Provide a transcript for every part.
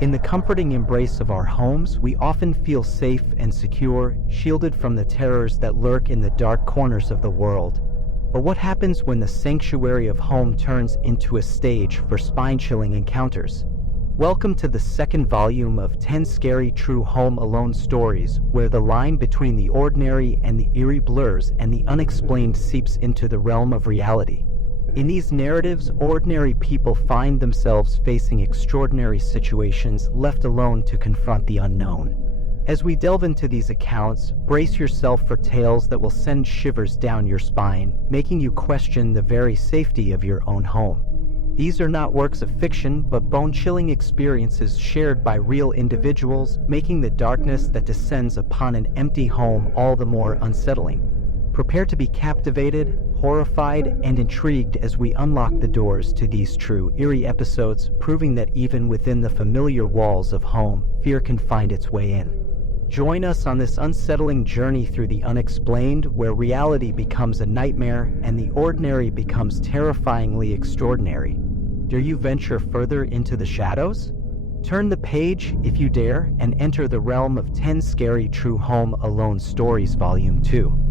In the comforting embrace of our homes, we often feel safe and secure, shielded from the terrors that lurk in the dark corners of the world. But what happens when the sanctuary of home turns into a stage for spine-chilling encounters? Welcome to the second volume of 10 Scary True Home Alone Stories, where the line between the ordinary and the eerie blurs and the unexplained seeps into the realm of reality. In these narratives, ordinary people find themselves facing extraordinary situations, left alone to confront the unknown. As we delve into these accounts, brace yourself for tales that will send shivers down your spine, making you question the very safety of your own home. These are not works of fiction, but bone-chilling experiences shared by real individuals, making the darkness that descends upon an empty home all the more unsettling. Prepare to be captivated, horrified, and intrigued as we unlock the doors to these true, eerie episodes, proving that even within the familiar walls of home, fear can find its way in. Join us on this unsettling journey through the unexplained, where reality becomes a nightmare and the ordinary becomes terrifyingly extraordinary. Dare you venture further into the shadows? Turn the page, if you dare, and enter the realm of 10 Scary True Home Alone Stories Volume 2.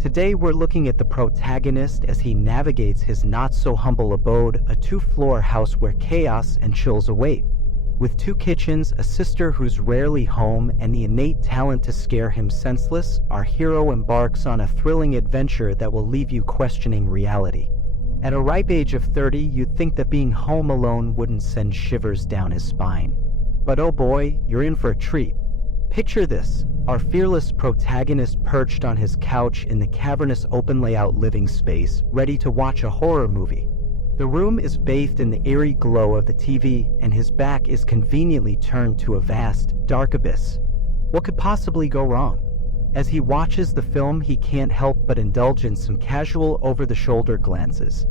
Today we're looking at the protagonist as he navigates his not-so-humble abode, a two-floor house where chaos and chills await. With two kitchens, a sister who's rarely home, and the innate talent to scare him senseless, our hero embarks on a thrilling adventure that will leave you questioning reality. At a ripe age of 30, you'd think that being home alone wouldn't send shivers down his spine. But oh boy, you're in for a treat. Picture this, our fearless protagonist perched on his couch in the cavernous open-layout living space, ready to watch a horror movie. The room is bathed in the eerie glow of the TV, and his back is conveniently turned to a vast, dark abyss. What could possibly go wrong? As he watches the film, he can't help but indulge in some casual, over-the-shoulder glances.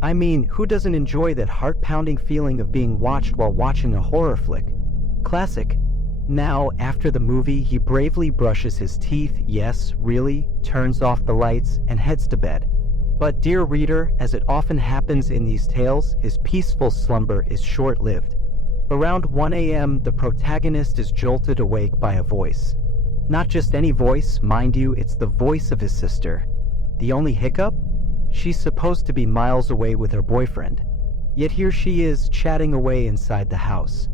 I mean, who doesn't enjoy that heart-pounding feeling of being watched while watching a horror flick? Classic. Now, after the movie, he bravely brushes his teeth, yes, really, turns off the lights, and heads to bed. But, dear reader, as it often happens in these tales, his peaceful slumber is short-lived. Around 1 a.m., the protagonist is jolted awake by a voice. Not just any voice, mind you, it's the voice of his sister. The only hiccup? She's supposed to be miles away with her boyfriend. Yet here she is, chatting away inside the house.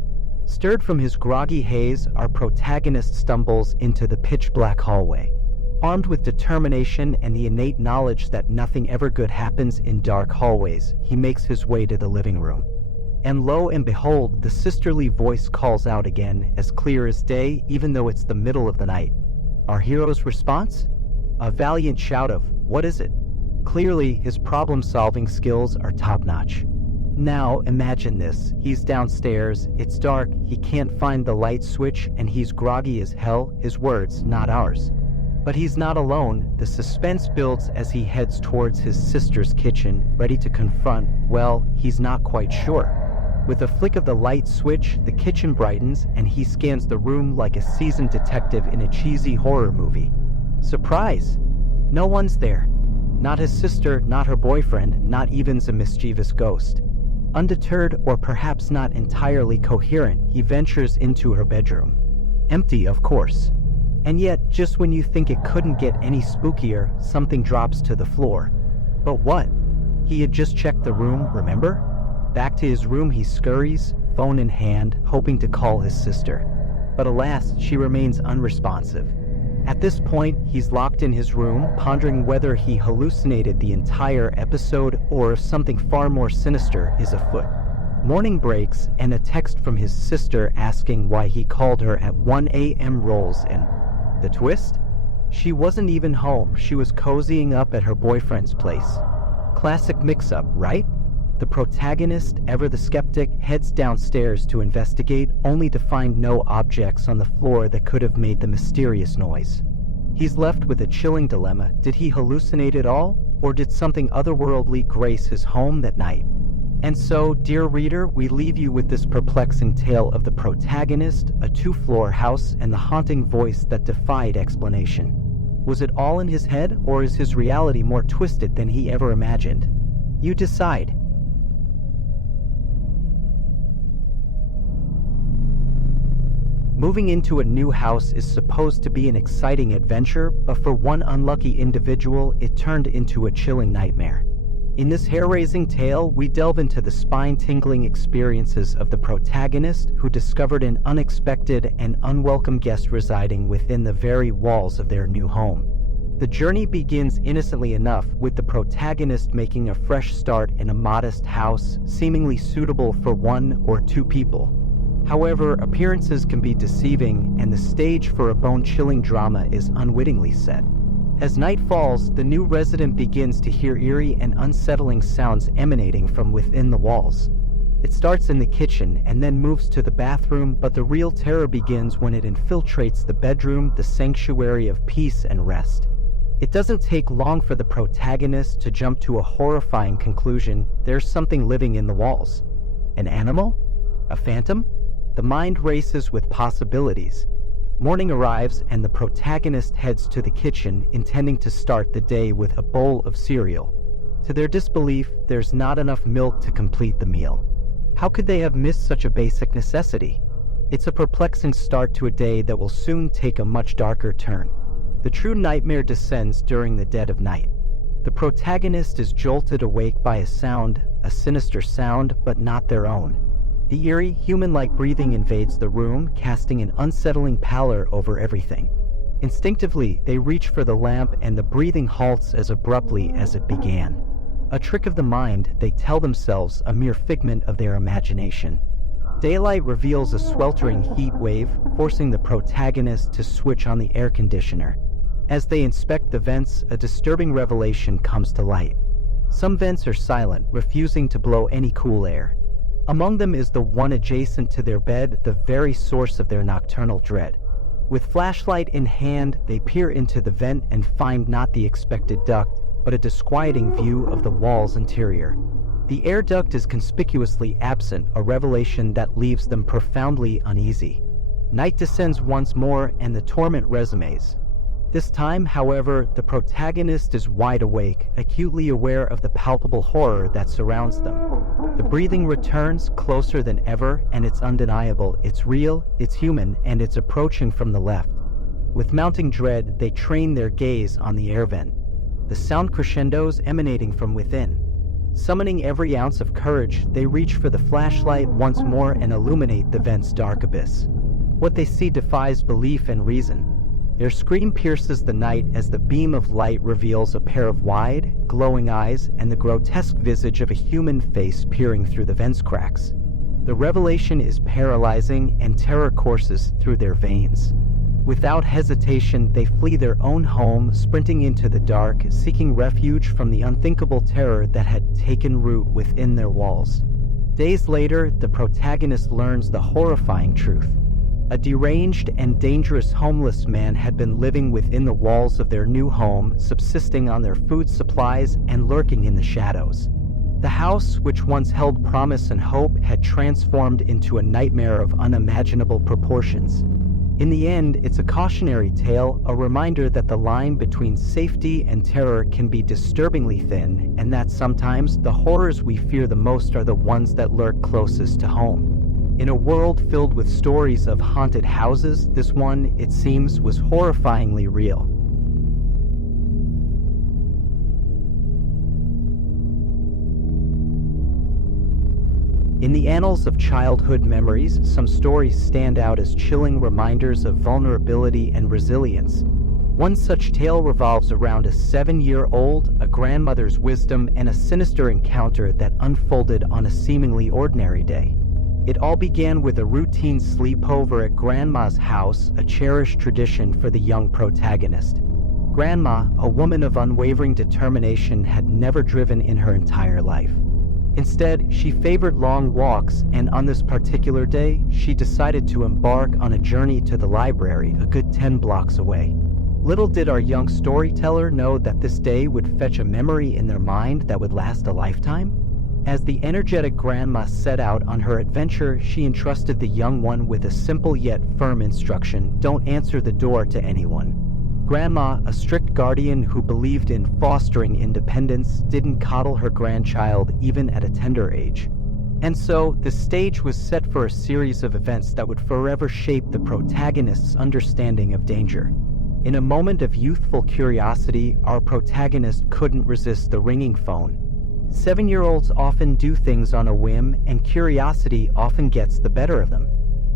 Stirred from his groggy haze, our protagonist stumbles into the pitch-black hallway. Armed with determination and the innate knowledge that nothing ever good happens in dark hallways, he makes his way to the living room. And lo and behold, the sisterly voice calls out again, as clear as day, even though it's the middle of the night. Our hero's response? A valiant shout of, "What is it?" Clearly, his problem-solving skills are top-notch. Now, imagine this. He's downstairs, it's dark, he can't find the light switch, and he's groggy as hell, his words, not ours. But he's not alone. The suspense builds as he heads towards his sister's kitchen, ready to confront, well, he's not quite sure. With a flick of the light switch, the kitchen brightens, and he scans the room like a seasoned detective in a cheesy horror movie. Surprise! No one's there. Not his sister, not her boyfriend, not even a mischievous ghost. Undeterred, or perhaps not entirely coherent, he ventures into her bedroom. Empty, of course. And yet, just when you think it couldn't get any spookier, something drops to the floor. But what? He had just checked the room, remember? Back to his room he scurries, phone in hand, hoping to call his sister. But alas, she remains unresponsive. At this point, he's locked in his room, pondering whether he hallucinated the entire episode or if something far more sinister is afoot. Morning breaks, and a text from his sister asking why he called her at 1 a.m. rolls in. The twist? She wasn't even home. She was cozying up at her boyfriend's place. Classic mix-up, right? The protagonist, ever the skeptic, heads downstairs to investigate, only to find no objects on the floor that could have made the mysterious noise. He's left with a chilling dilemma. Did he hallucinate it all? Or did something otherworldly grace his home that night? And so, dear reader, we leave you with this perplexing tale of the protagonist, a two-floor house, and the haunting voice that defied explanation. Was it all in his head, or is his reality more twisted than he ever imagined? You decide. Moving into a new house is supposed to be an exciting adventure, but for one unlucky individual, it turned into a chilling nightmare. In this hair-raising tale, we delve into the spine-tingling experiences of the protagonist who discovered an unexpected and unwelcome guest residing within the very walls of their new home. The journey begins innocently enough, with the protagonist making a fresh start in a modest house, seemingly suitable for 1 or 2 people. However, appearances can be deceiving, and the stage for a bone-chilling drama is unwittingly set. As night falls, the new resident begins to hear eerie and unsettling sounds emanating from within the walls. It starts in the kitchen and then moves to the bathroom, but the real terror begins when it infiltrates the bedroom, the sanctuary of peace and rest. It doesn't take long for the protagonist to jump to a horrifying conclusion. There's something living in the walls. An animal? A phantom? The mind races with possibilities. Morning arrives and the protagonist heads to the kitchen, intending to start the day with a bowl of cereal. To their disbelief, there's not enough milk to complete the meal. How could they have missed such a basic necessity? It's a perplexing start to a day that will soon take a much darker turn. The true nightmare descends during the dead of night. The protagonist is jolted awake by a sound, a sinister sound, but not their own. The eerie, human-like breathing invades the room, casting an unsettling pallor over everything. Instinctively, they reach for the lamp and the breathing halts as abruptly as it began. A trick of the mind, they tell themselves, a mere figment of their imagination. Daylight reveals a sweltering heat wave, forcing the protagonist to switch on the air conditioner. As they inspect the vents, a disturbing revelation comes to light. Some vents are silent, refusing to blow any cool air. Among them is the one adjacent to their bed, the very source of their nocturnal dread. With flashlight in hand, they peer into the vent and find not the expected duct, but a disquieting view of the wall's interior. The air duct is conspicuously absent, a revelation that leaves them profoundly uneasy. Night descends once more, and the torment resumes. This time, however, the protagonist is wide awake, acutely aware of the palpable horror that surrounds them. The breathing returns, closer than ever, and it's undeniable. It's real, it's human, and it's approaching from the left. With mounting dread, they train their gaze on the air vent. The sound crescendos emanating from within. Summoning every ounce of courage, they reach for the flashlight once more and illuminate the vent's dark abyss. What they see defies belief and reason. Their scream pierces the night as the beam of light reveals a pair of wide, glowing eyes and the grotesque visage of a human face peering through the vent's cracks. The revelation is paralyzing, and terror courses through their veins. Without hesitation, they flee their own home, sprinting into the dark, seeking refuge from the unthinkable terror that had taken root within their walls. Days later, the protagonist learns the horrifying truth. A deranged and dangerous homeless man had been living within the walls of their new home, subsisting on their food supplies and lurking in the shadows. The house, which once held promise and hope, had transformed into a nightmare of unimaginable proportions. In the end, it's a cautionary tale, a reminder that the line between safety and terror can be disturbingly thin, and that sometimes the horrors we fear the most are the ones that lurk closest to home. In a world filled with stories of haunted houses, this one, it seems, was horrifyingly real. In the annals of childhood memories, some stories stand out as chilling reminders of vulnerability and resilience. One such tale revolves around a 7-year-old, a grandmother's wisdom, and a sinister encounter that unfolded on a seemingly ordinary day. It all began with a routine sleepover at Grandma's house, a cherished tradition for the young protagonist. Grandma, a woman of unwavering determination, had never driven in her entire life. Instead, she favored long walks, and on this particular day, she decided to embark on a journey to the library a good 10 blocks away. Little did our young storyteller know that this day would fetch a memory in their mind that would last a lifetime. As the energetic grandma set out on her adventure, she entrusted the young one with a simple yet firm instruction: don't answer the door to anyone. Grandma, a strict guardian who believed in fostering independence, didn't coddle her grandchild even at a tender age. And so, the stage was set for a series of events that would forever shape the protagonist's understanding of danger. In a moment of youthful curiosity, our protagonist couldn't resist the ringing phone. 7-year-olds often do things on a whim, and curiosity often gets the better of them.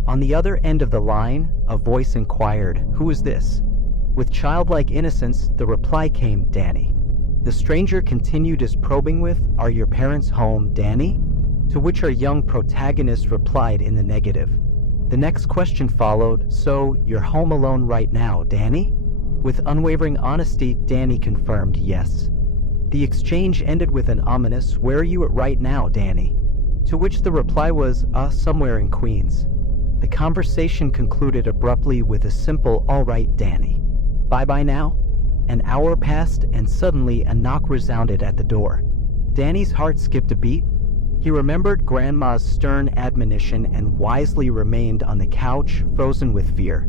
On the other end of the line, a voice inquired, "Who is this?" With childlike innocence, the reply came, "Danny." The stranger continued his probing with, "Are your parents home, Danny?" To which our young protagonist replied in the negative. The next question followed, "So, you're home alone right now, Danny?" With unwavering honesty, Danny confirmed yes. The exchange ended with an ominous, "Where are you at right now, Danny?" To which the reply was, Somewhere in Queens." The conversation concluded abruptly with a simple, "All right, Danny. Bye-bye now." An hour passed, and suddenly a knock resounded at the door. Danny's heart skipped a beat. He remembered Grandma's stern admonition and wisely remained on the couch, frozen with fear.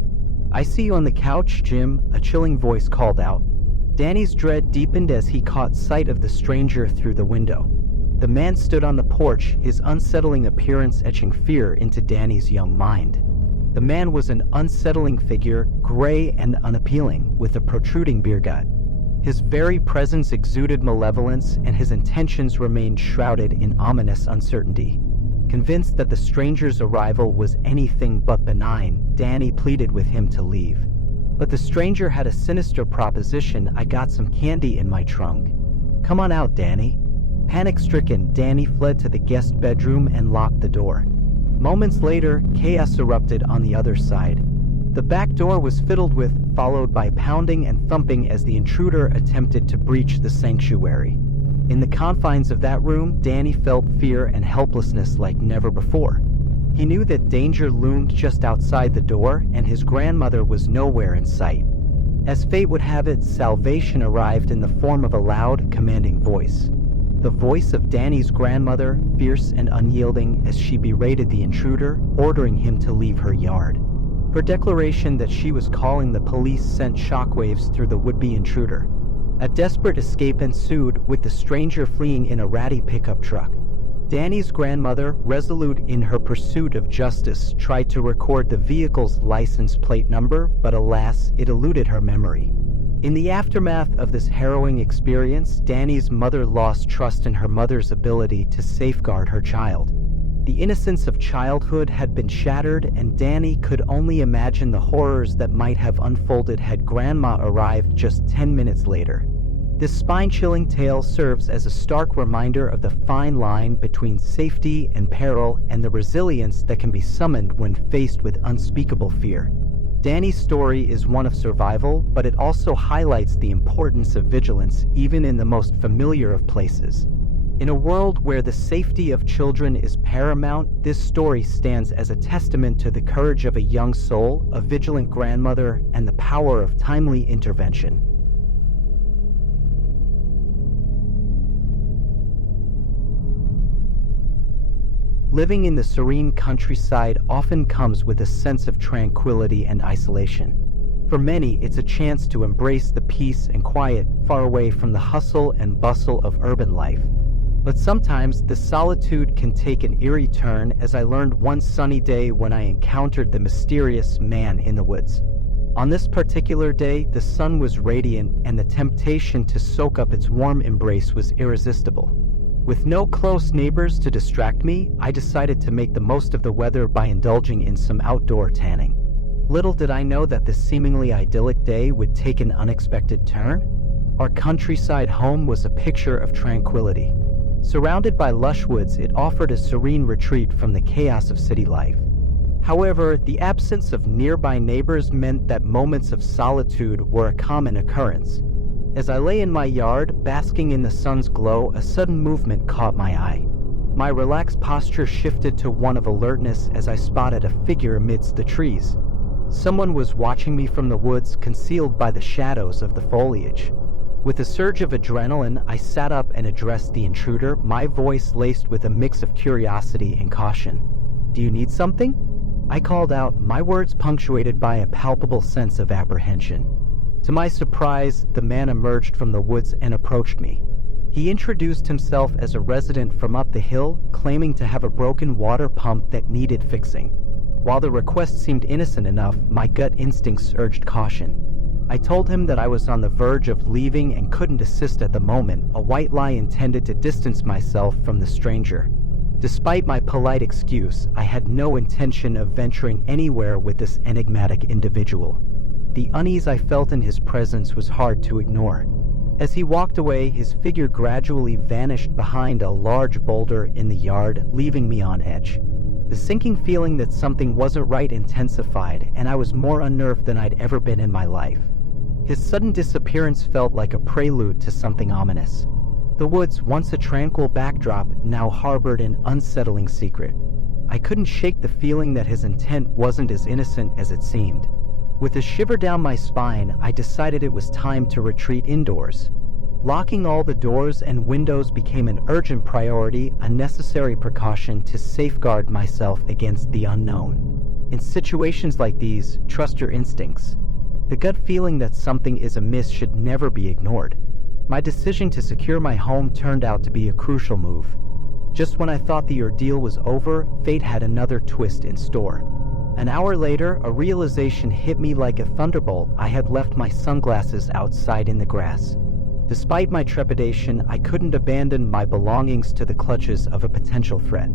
"I see you on the couch, Jim," a chilling voice called out. Danny's dread deepened as he caught sight of the stranger through the window. The man stood on the porch, his unsettling appearance etching fear into Danny's young mind. The man was an unsettling figure, gray and unappealing, with a protruding beer gut. His very presence exuded malevolence, and his intentions remained shrouded in ominous uncertainty. Convinced that the stranger's arrival was anything but benign, Danny pleaded with him to leave. But the stranger had a sinister proposition. "I got some candy in my trunk. Come on out, Danny." Panic-stricken, Danny fled to the guest bedroom and locked the door. Moments later, chaos erupted on the other side. The back door was fiddled with, followed by pounding and thumping as the intruder attempted to breach the sanctuary. In the confines of that room, Danny felt fear and helplessness like never before. He knew that danger loomed just outside the door, and his grandmother was nowhere in sight. As fate would have it, salvation arrived in the form of a loud, commanding voice. The voice of Danny's grandmother, fierce and unyielding as she berated the intruder, ordering him to leave her yard. Her declaration that she was calling the police sent shockwaves through the would-be intruder. A desperate escape ensued, with the stranger fleeing in a ratty pickup truck. Danny's grandmother, resolute in her pursuit of justice, tried to record the vehicle's license plate number, but alas, it eluded her memory. In the aftermath of this harrowing experience, Danny's mother lost trust in her mother's ability to safeguard her child. The innocence of childhood had been shattered, and Danny could only imagine the horrors that might have unfolded had Grandma arrived just 10 minutes later. This spine-chilling tale serves as a stark reminder of the fine line between safety and peril and the resilience that can be summoned when faced with unspeakable fear. Danny's story is one of survival, but it also highlights the importance of vigilance even in the most familiar of places. In a world where the safety of children is paramount, this story stands as a testament to the courage of a young soul, a vigilant grandmother, and the power of timely intervention. Living in the serene countryside often comes with a sense of tranquility and isolation. For many, it's a chance to embrace the peace and quiet far away from the hustle and bustle of urban life. But sometimes the solitude can take an eerie turn, as I learned one sunny day when I encountered the mysterious man in the woods. On this particular day, the sun was radiant and the temptation to soak up its warm embrace was irresistible. With no close neighbors to distract me, I decided to make the most of the weather by indulging in some outdoor tanning. Little did I know that this seemingly idyllic day would take an unexpected turn. Our countryside home was a picture of tranquility. Surrounded by lush woods, it offered a serene retreat from the chaos of city life. However, the absence of nearby neighbors meant that moments of solitude were a common occurrence. As I lay in my yard, basking in the sun's glow, a sudden movement caught my eye. My relaxed posture shifted to one of alertness as I spotted a figure amidst the trees. Someone was watching me from the woods, concealed by the shadows of the foliage. With a surge of adrenaline, I sat up and addressed the intruder, my voice laced with a mix of curiosity and caution. "Do you need something?" I called out, my words punctuated by a palpable sense of apprehension. To my surprise, the man emerged from the woods and approached me. He introduced himself as a resident from up the hill, claiming to have a broken water pump that needed fixing. While the request seemed innocent enough, my gut instincts urged caution. I told him that I was on the verge of leaving and couldn't assist at the moment, a white lie intended to distance myself from the stranger. Despite my polite excuse, I had no intention of venturing anywhere with this enigmatic individual. The unease I felt in his presence was hard to ignore. As he walked away, his figure gradually vanished behind a large boulder in the yard, leaving me on edge. The sinking feeling that something wasn't right intensified, and I was more unnerved than I'd ever been in my life. His sudden disappearance felt like a prelude to something ominous. The woods, once a tranquil backdrop, now harbored an unsettling secret. I couldn't shake the feeling that his intent wasn't as innocent as it seemed. With a shiver down my spine, I decided it was time to retreat indoors. Locking all the doors and windows became an urgent priority, a necessary precaution to safeguard myself against the unknown. In situations like these, trust your instincts. The gut feeling that something is amiss should never be ignored. My decision to secure my home turned out to be a crucial move. Just when I thought the ordeal was over, fate had another twist in store. An hour later, a realization hit me like a thunderbolt. I had left my sunglasses outside in the grass. Despite my trepidation, I couldn't abandon my belongings to the clutches of a potential threat.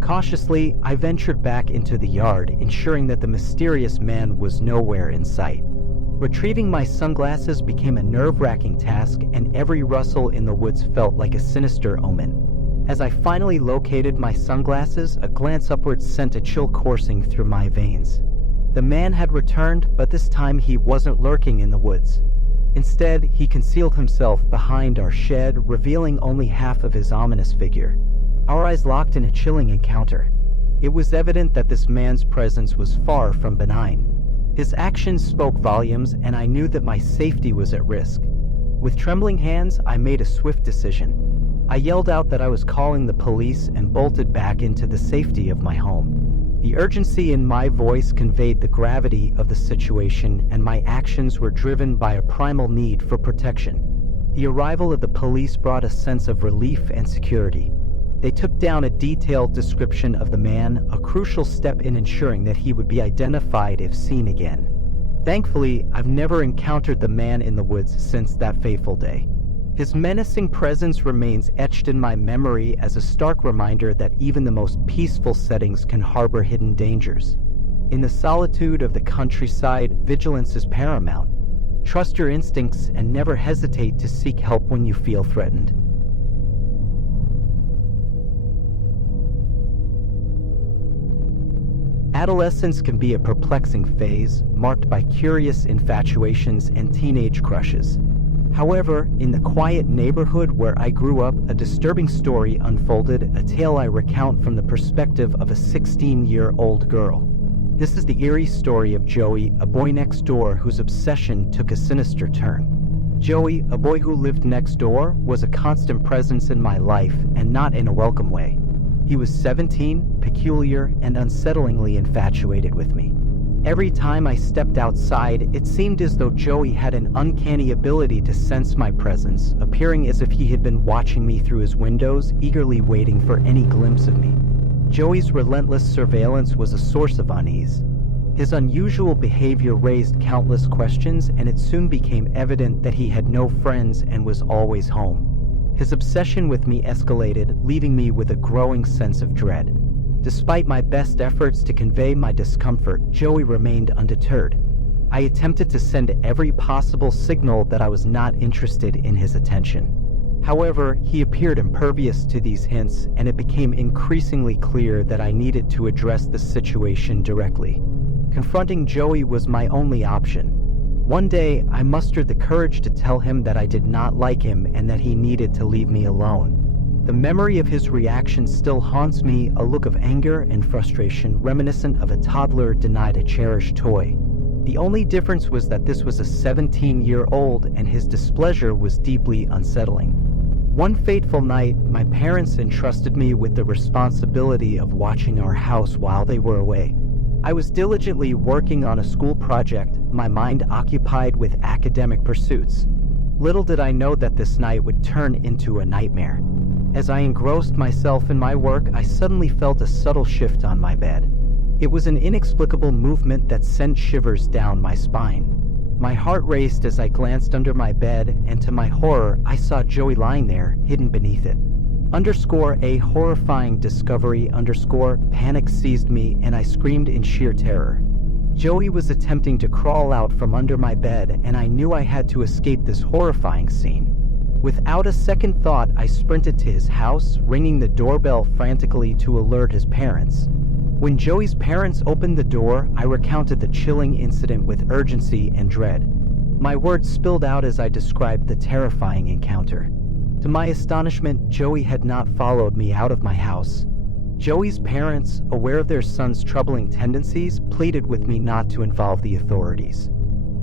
Cautiously, I ventured back into the yard, ensuring that the mysterious man was nowhere in sight. Retrieving my sunglasses became a nerve-wracking task, and every rustle in the woods felt like a sinister omen. As I finally located my sunglasses, a glance upwards sent a chill coursing through my veins. The man had returned, but this time he wasn't lurking in the woods. Instead, he concealed himself behind our shed, revealing only half of his ominous figure. Our eyes locked in a chilling encounter. It was evident that this man's presence was far from benign. His actions spoke volumes, and I knew that my safety was at risk. With trembling hands, I made a swift decision. I yelled out that I was calling the police and bolted back into the safety of my home. The urgency in my voice conveyed the gravity of the situation, and my actions were driven by a primal need for protection. The arrival of the police brought a sense of relief and security. They took down a detailed description of the man, a crucial step in ensuring that he would be identified if seen again. Thankfully, I've never encountered the man in the woods since that fateful day. His menacing presence remains etched in my memory as a stark reminder that even the most peaceful settings can harbor hidden dangers. In the solitude of the countryside, vigilance is paramount. Trust your instincts and never hesitate to seek help when you feel threatened. Adolescence can be a perplexing phase, marked by curious infatuations and teenage crushes. However, in the quiet neighborhood where I grew up, a disturbing story unfolded, a tale I recount from the perspective of a 16-year-old girl. This is the eerie story of Joey, a boy next door whose obsession took a sinister turn. Joey, a boy who lived next door, was a constant presence in my life, and not in a welcome way. He was 17, peculiar, and unsettlingly infatuated with me. Every time I stepped outside, it seemed as though Joey had an uncanny ability to sense my presence, appearing as if he had been watching me through his windows, eagerly waiting for any glimpse of me. Joey's relentless surveillance was a source of unease. His unusual behavior raised countless questions, and it soon became evident that he had no friends and was always home. His obsession with me escalated, leaving me with a growing sense of dread. Despite my best efforts to convey my discomfort, Joey remained undeterred. I attempted to send every possible signal that I was not interested in his attention. However, he appeared impervious to these hints, and it became increasingly clear that I needed to address the situation directly. Confronting Joey was my only option. One day, I mustered the courage to tell him that I did not like him and that he needed to leave me alone. The memory of his reaction still haunts me, a look of anger and frustration reminiscent of a toddler denied a cherished toy. The only difference was that this was a 17-year-old, and his displeasure was deeply unsettling. One fateful night, my parents entrusted me with the responsibility of watching our house while they were away. I was diligently working on a school project, my mind occupied with academic pursuits. Little did I know that this night would turn into a nightmare. As I engrossed myself in my work, I suddenly felt a subtle shift on my bed. It was an inexplicable movement that sent shivers down my spine. My heart raced as I glanced under my bed, and to my horror, I saw Joey lying there, hidden beneath it. _A horrifying discovery _ panic seized me and I screamed in sheer terror. Joey was attempting to crawl out from under my bed, and I knew I had to escape this horrifying scene. Without a second thought, I sprinted to his house, ringing the doorbell frantically to alert his parents. When Joey's parents opened the door, I recounted the chilling incident with urgency and dread. My words spilled out as I described the terrifying encounter. To my astonishment, Joey had not followed me out of my house. Joey's parents, aware of their son's troubling tendencies, pleaded with me not to involve the authorities.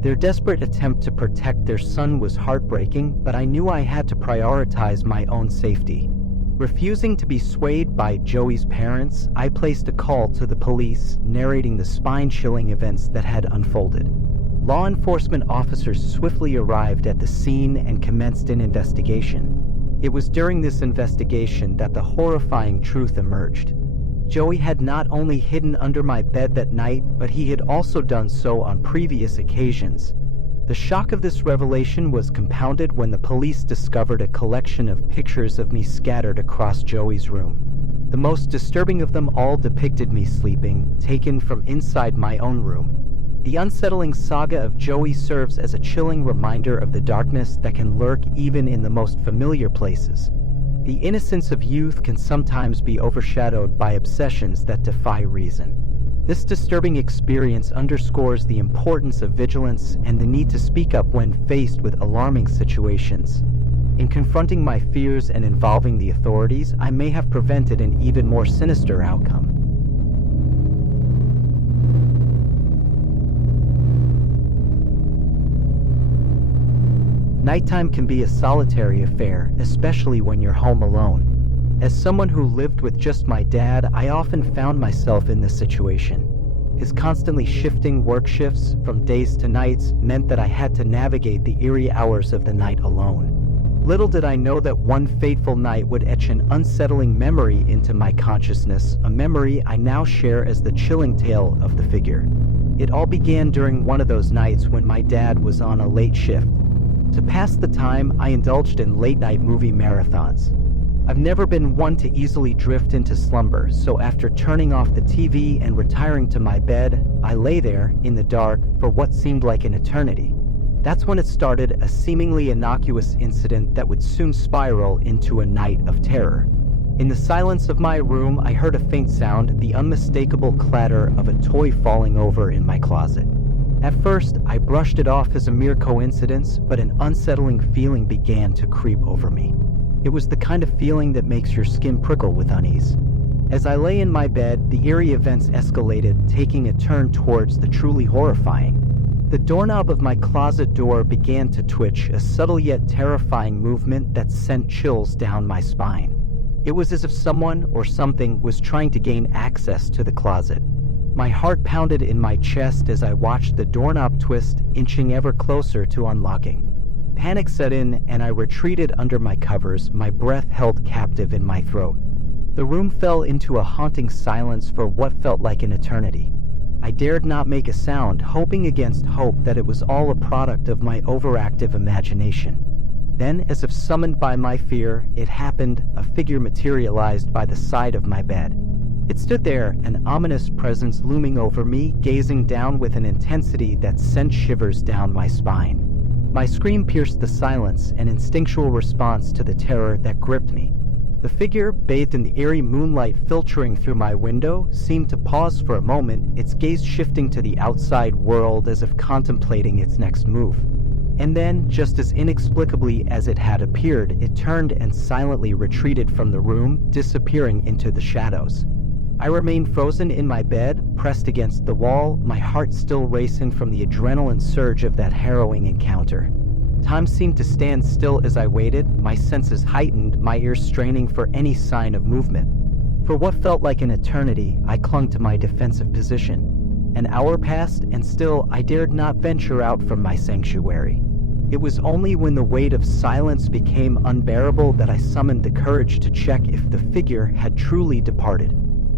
Their desperate attempt to protect their son was heartbreaking, but I knew I had to prioritize my own safety. Refusing to be swayed by Joey's parents, I placed a call to the police, narrating the spine-chilling events that had unfolded. Law enforcement officers swiftly arrived at the scene and commenced an investigation. It was during this investigation that the horrifying truth emerged. Joey had not only hidden under my bed that night, but he had also done so on previous occasions. The shock of this revelation was compounded when the police discovered a collection of pictures of me scattered across Joey's room. The most disturbing of them all depicted me sleeping, taken from inside my own room. The unsettling saga of Joey serves as a chilling reminder of the darkness that can lurk even in the most familiar places. The innocence of youth can sometimes be overshadowed by obsessions that defy reason. This disturbing experience underscores the importance of vigilance and the need to speak up when faced with alarming situations. In confronting my fears and involving the authorities, I may have prevented an even more sinister outcome. Nighttime can be a solitary affair, especially when you're home alone. As someone who lived with just my dad, I often found myself in this situation. His constantly shifting work shifts from days to nights meant that I had to navigate the eerie hours of the night alone. Little did I know that one fateful night would etch an unsettling memory into my consciousness, a memory I now share as the chilling tale of the figure. It all began during one of those nights when my dad was on a late shift. To pass the time, I indulged in late-night movie marathons. I've never been one to easily drift into slumber, so after turning off the TV and retiring to my bed, I lay there, in the dark, for what seemed like an eternity. That's when it started, a seemingly innocuous incident that would soon spiral into a night of terror. In the silence of my room, I heard a faint sound, the unmistakable clatter of a toy falling over in my closet. At first, I brushed it off as a mere coincidence, but an unsettling feeling began to creep over me. It was the kind of feeling that makes your skin prickle with unease. As I lay in my bed, the eerie events escalated, taking a turn towards the truly horrifying. The doorknob of my closet door began to twitch, a subtle yet terrifying movement that sent chills down my spine. It was as if someone or something was trying to gain access to the closet. My heart pounded in my chest as I watched the doorknob twist, inching ever closer to unlocking. Panic set in, and I retreated under my covers, my breath held captive in my throat. The room fell into a haunting silence for what felt like an eternity. I dared not make a sound, hoping against hope that it was all a product of my overactive imagination. Then, as if summoned by my fear, it happened. A figure materialized by the side of my bed. It stood there, an ominous presence looming over me, gazing down with an intensity that sent shivers down my spine. My scream pierced the silence, an instinctual response to the terror that gripped me. The figure, bathed in the eerie moonlight filtering through my window, seemed to pause for a moment, its gaze shifting to the outside world as if contemplating its next move. And then, just as inexplicably as it had appeared, it turned and silently retreated from the room, disappearing into the shadows. I remained frozen in my bed, pressed against the wall, my heart still racing from the adrenaline surge of that harrowing encounter. Time seemed to stand still as I waited, my senses heightened, my ears straining for any sign of movement. For what felt like an eternity, I clung to my defensive position. An hour passed, and still I dared not venture out from my sanctuary. It was only when the weight of silence became unbearable that I summoned the courage to check if the figure had truly departed.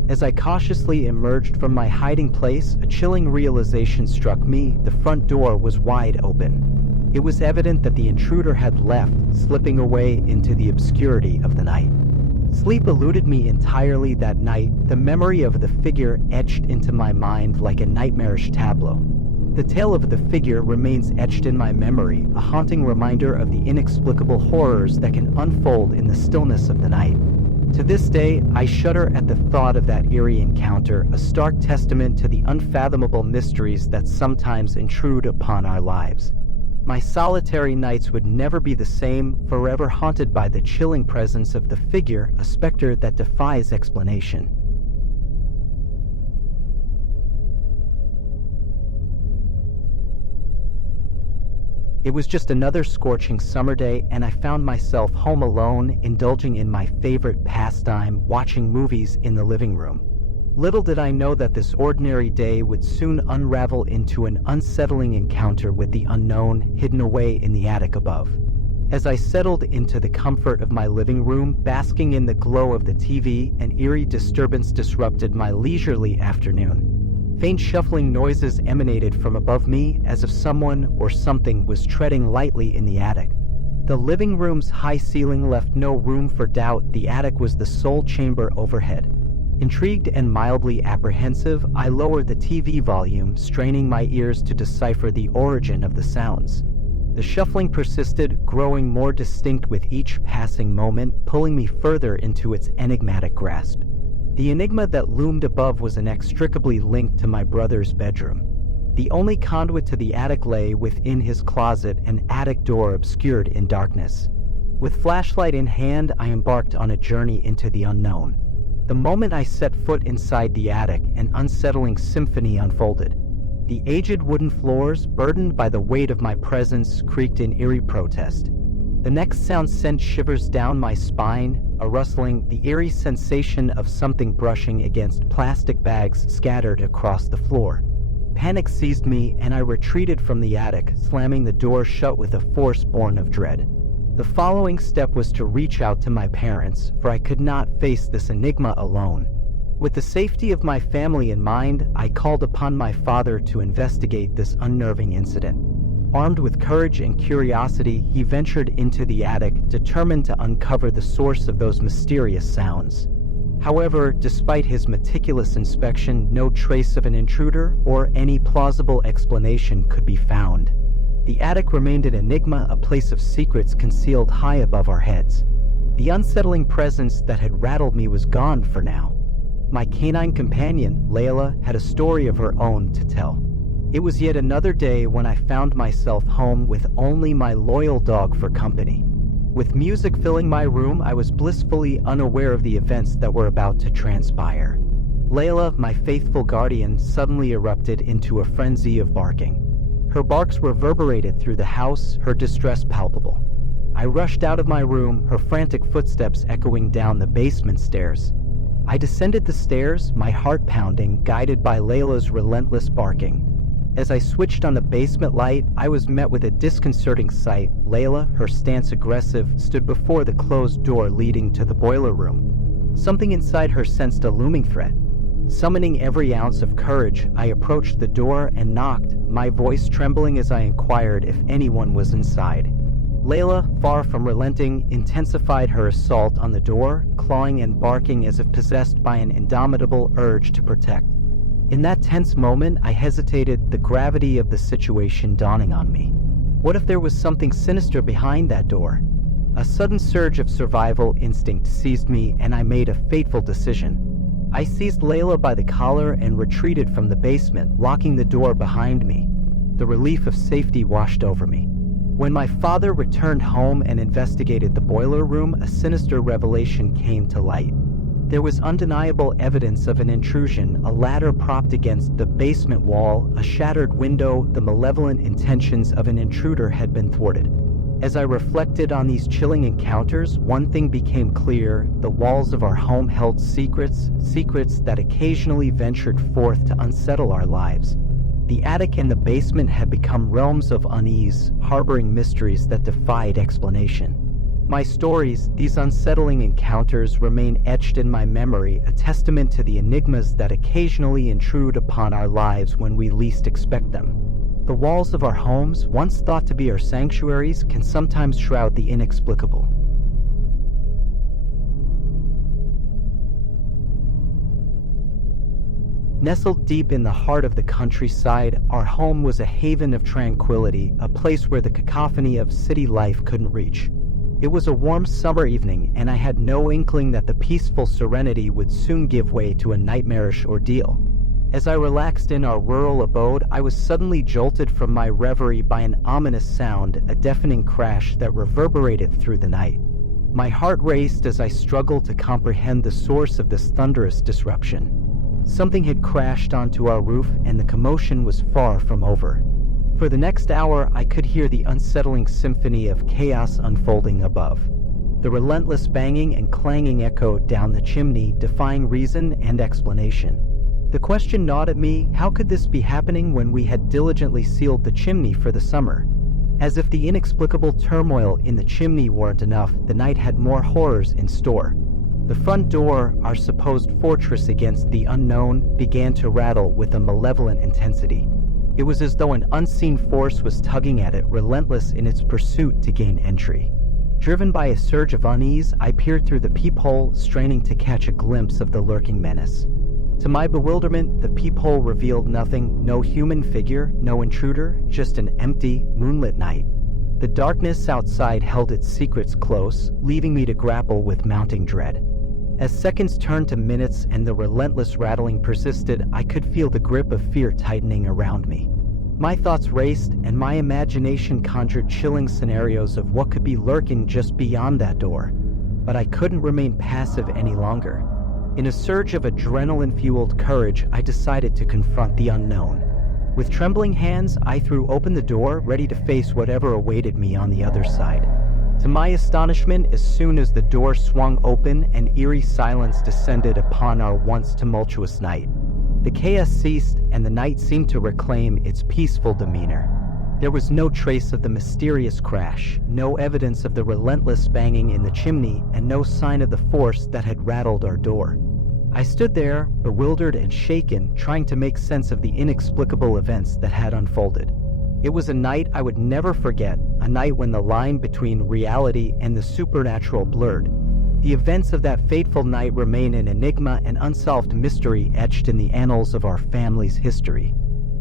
As I cautiously emerged from my hiding place, a chilling realization struck me: the front door was wide open. It was evident that the intruder had left, slipping away into the obscurity of the night. Sleep eluded me entirely that night, the memory of the figure etched into my mind like a nightmarish tableau. The tale of the figure remains etched in my memory, a haunting reminder of the inexplicable horrors that can unfold in the stillness of the night. To this day, I shudder at the thought of that eerie encounter, a stark testament to the unfathomable mysteries that sometimes intrude upon our lives. My solitary nights would never be the same, forever haunted by the chilling presence of the figure, a specter that defies explanation. It was just another scorching summer day, and I found myself home alone, indulging in my favorite pastime, watching movies in the living room. Little did I know that this ordinary day would soon unravel into an unsettling encounter with the unknown, hidden away in the attic above. As I settled into the comfort of my living room, basking in the glow of the TV, an eerie disturbance disrupted my leisurely afternoon. Faint shuffling noises emanated from above me, as if someone or something was treading lightly in the attic. The living room's high ceiling left no room for doubt. The attic was the sole chamber overhead. Intrigued and mildly apprehensive, I lowered the TV volume, straining my ears to decipher the origin of the sounds. The shuffling persisted, growing more distinct with each passing moment, pulling me further into its enigmatic grasp. The enigma that loomed above was inextricably linked to my brother's bedroom. The only conduit to the attic lay within his closet, an attic door obscured in darkness. With flashlight in hand, I embarked on a journey into the unknown. The moment I set foot inside the attic, an unsettling symphony unfolded. The aged wooden floors, burdened by the weight of my presence, creaked in eerie protest. The next sound sent shivers down my spine, a rustling, the eerie sensation of something brushing against plastic bags scattered across the floor. Panic seized me, and I retreated from the attic, slamming the door shut with a force born of dread. The following step was to reach out to my parents, for I could not face this enigma alone. With the safety of my family in mind, I called upon my father to investigate this unnerving incident. Armed with courage and curiosity, he ventured into the attic, determined to uncover the source of those mysterious sounds. However, despite his meticulous inspection, no trace of an intruder or any plausible explanation could be found. The attic remained an enigma, a place of secrets concealed high above our heads. The unsettling presence that had rattled me was gone for now. My canine companion, Layla, had a story of her own to tell. It was yet another day when I found myself home with only my loyal dog for company. With music filling my room, I was blissfully unaware of the events that were about to transpire. Layla, my faithful guardian, suddenly erupted into a frenzy of barking. Her barks reverberated through the house, her distress palpable. I rushed out of my room, her frantic footsteps echoing down the basement stairs. I descended the stairs, my heart pounding, guided by Layla's relentless barking. As I switched on the basement light, I was met with a disconcerting sight. Layla, her stance aggressive, stood before the closed door leading to the boiler room. Something inside her sensed a looming threat. Summoning every ounce of courage, I approached the door and knocked, my voice trembling as I inquired if anyone was inside. Layla, far from relenting, intensified her assault on the door, clawing and barking as if possessed by an indomitable urge to protect. In that tense moment, I hesitated, the gravity of the situation dawning on me. What if there was something sinister behind that door? A sudden surge of survival instinct seized me, and I made a fateful decision. I seized Layla by the collar and retreated from the basement, locking the door behind me. The relief of safety washed over me. When my father returned home and investigated the boiler room, a sinister revelation came to light. There was undeniable evidence of an intrusion, a ladder propped against the basement wall, a shattered window. The malevolent intentions of an intruder had been thwarted. As I reflected on these chilling encounters, one thing became clear: the walls of our home held secrets that occasionally ventured forth to unsettle our lives. The attic and the basement had become realms of unease, harboring mysteries that defied explanation. My stories, these unsettling encounters, remain etched in my memory, a testament to the enigmas that occasionally intrude upon our lives when we least expect them. The walls of our homes, once thought to be our sanctuaries, can sometimes shroud the inexplicable. Nestled deep in the heart of the countryside, our home was a haven of tranquility, a place where the cacophony of city life couldn't reach. It was a warm summer evening, and I had no inkling that the peaceful serenity would soon give way to a nightmarish ordeal. As I relaxed in our rural abode, I was suddenly jolted from my reverie by an ominous sound, a deafening crash that reverberated through the night. My heart raced as I struggled to comprehend the source of this thunderous disruption. Something had crashed onto our roof, and the commotion was far from over. For the next hour, I could hear the unsettling symphony of chaos unfolding above. The relentless banging and clanging echoed down the chimney, defying reason and explanation. The question gnawed at me: how could this be happening when we had diligently sealed the chimney for the summer? As if the inexplicable turmoil in the chimney weren't enough, the night had more horrors in store. The front door, our supposed fortress against the unknown, began to rattle with a malevolent intensity. It was as though an unseen force was tugging at it, relentless in its pursuit to gain entry. Driven by a surge of unease, I peered through the peephole, straining to catch a glimpse of the lurking menace. To my bewilderment, the peephole revealed nothing: no human figure, no intruder, just an empty, moonlit night. The darkness outside held its secrets close, leaving me to grapple with mounting dread. As seconds turned to minutes and the relentless rattling persisted, I could feel the grip of fear tightening around me. My thoughts raced, and my imagination conjured chilling scenarios of what could be lurking just beyond that door. But I couldn't remain passive any longer. In a surge of adrenaline-fueled courage, I decided to confront the unknown. With trembling hands, I threw open the door, ready to face whatever awaited me on the other side. To my astonishment, as soon as the door swung open, an eerie silence descended upon our once tumultuous night. The chaos ceased, and the night seemed to reclaim its peaceful demeanor. There was no trace of the mysterious crash, no evidence of the relentless banging in the chimney, and no sign of the force that had rattled our door. I stood there, bewildered and shaken, trying to make sense of the inexplicable events that had unfolded. It was a night I would never forget, a night when the line between reality and the supernatural blurred. The events of that fateful night remain an enigma, an unsolved mystery etched in the annals of our family's history.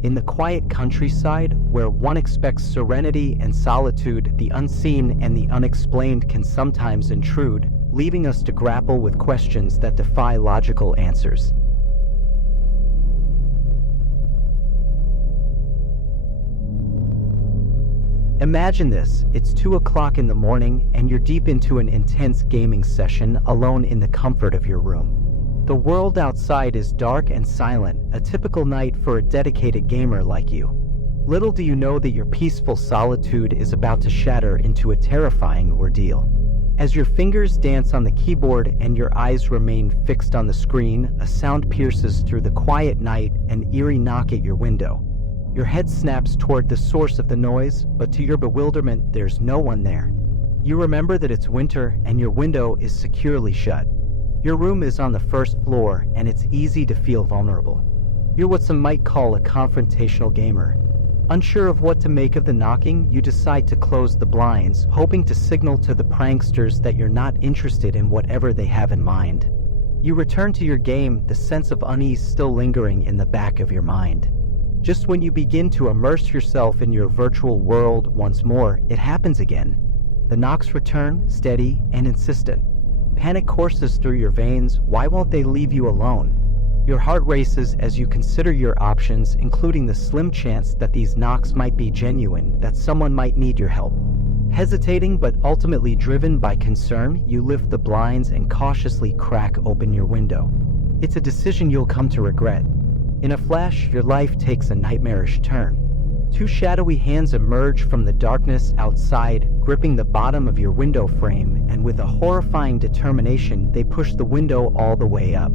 In the quiet countryside, where one expects serenity and solitude, the unseen and the unexplained can sometimes intrude, leaving us to grapple with questions that defy logical answers. Imagine this: it's 2 o'clock in the morning, and you're deep into an intense gaming session, alone in the comfort of your room. The world outside is dark and silent, a typical night for a dedicated gamer like you. Little do you know that your peaceful solitude is about to shatter into a terrifying ordeal. As your fingers dance on the keyboard and your eyes remain fixed on the screen, a sound pierces through the quiet night, an eerie knock at your window. Your head snaps toward the source of the noise, but to your bewilderment, there's no one there. You remember that it's winter and your window is securely shut. Your room is on the first floor, and it's easy to feel vulnerable. You're what some might call a confrontational gamer. Unsure of what to make of the knocking, you decide to close the blinds, hoping to signal to the pranksters that you're not interested in whatever they have in mind. You return to your game, the sense of unease still lingering in the back of your mind. Just when you begin to immerse yourself in your virtual world once more, it happens again. The knocks return, steady and insistent. Panic courses through your veins. Why won't they leave you alone? Your heart races as you consider your options, including the slim chance that these knocks might be genuine, that someone might need your help. Hesitating but ultimately driven by concern, you lift the blinds and cautiously crack open your window. It's a decision you'll come to regret. In a flash, your life takes a nightmarish turn. Two shadowy hands emerge from the darkness outside, gripping the bottom of your window frame, and with a horrifying determination, they push the window all the way up.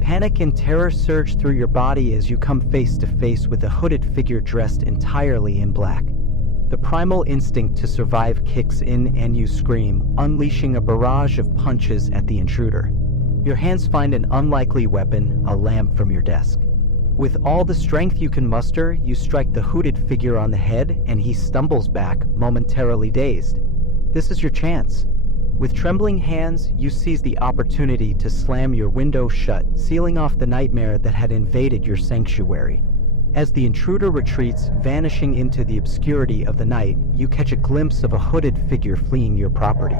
Panic and terror surge through your body as you come face to face with a hooded figure dressed entirely in black. The primal instinct to survive kicks in and you scream, unleashing a barrage of punches at the intruder. Your hands find an unlikely weapon, a lamp from your desk. With all the strength you can muster, you strike the hooded figure on the head and he stumbles back, momentarily dazed. This is your chance. With trembling hands, you seize the opportunity to slam your window shut, sealing off the nightmare that had invaded your sanctuary. As the intruder retreats, vanishing into the obscurity of the night, you catch a glimpse of a hooded figure fleeing your property.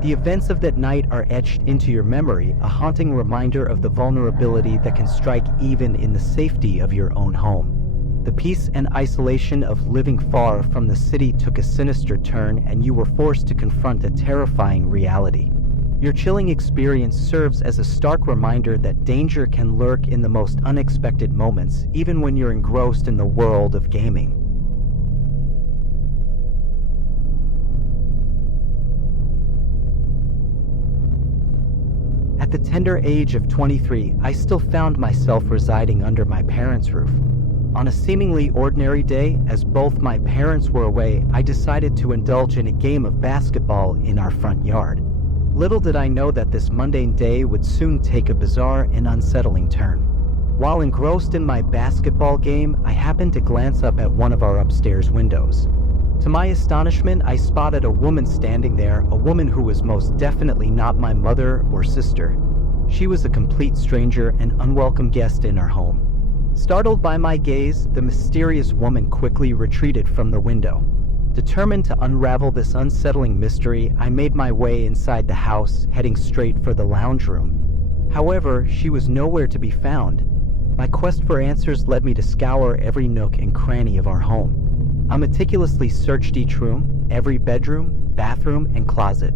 The events of that night are etched into your memory, a haunting reminder of the vulnerability that can strike even in the safety of your own home. The peace and isolation of living far from the city took a sinister turn, and you were forced to confront a terrifying reality. Your chilling experience serves as a stark reminder that danger can lurk in the most unexpected moments, even when you're engrossed in the world of gaming. At the tender age of 23, I still found myself residing under my parents' roof. On a seemingly ordinary day, as both my parents were away, I decided to indulge in a game of basketball in our front yard. Little did I know that this mundane day would soon take a bizarre and unsettling turn. While engrossed in my basketball game, I happened to glance up at one of our upstairs windows. To my astonishment, I spotted a woman standing there, a woman who was most definitely not my mother or sister. She was a complete stranger and unwelcome guest in our home. Startled by my gaze, the mysterious woman quickly retreated from the window. Determined to unravel this unsettling mystery, I made my way inside the house, heading straight for the lounge room. However, she was nowhere to be found. My quest for answers led me to scour every nook and cranny of our home. I meticulously searched each room, every bedroom, bathroom, and closet.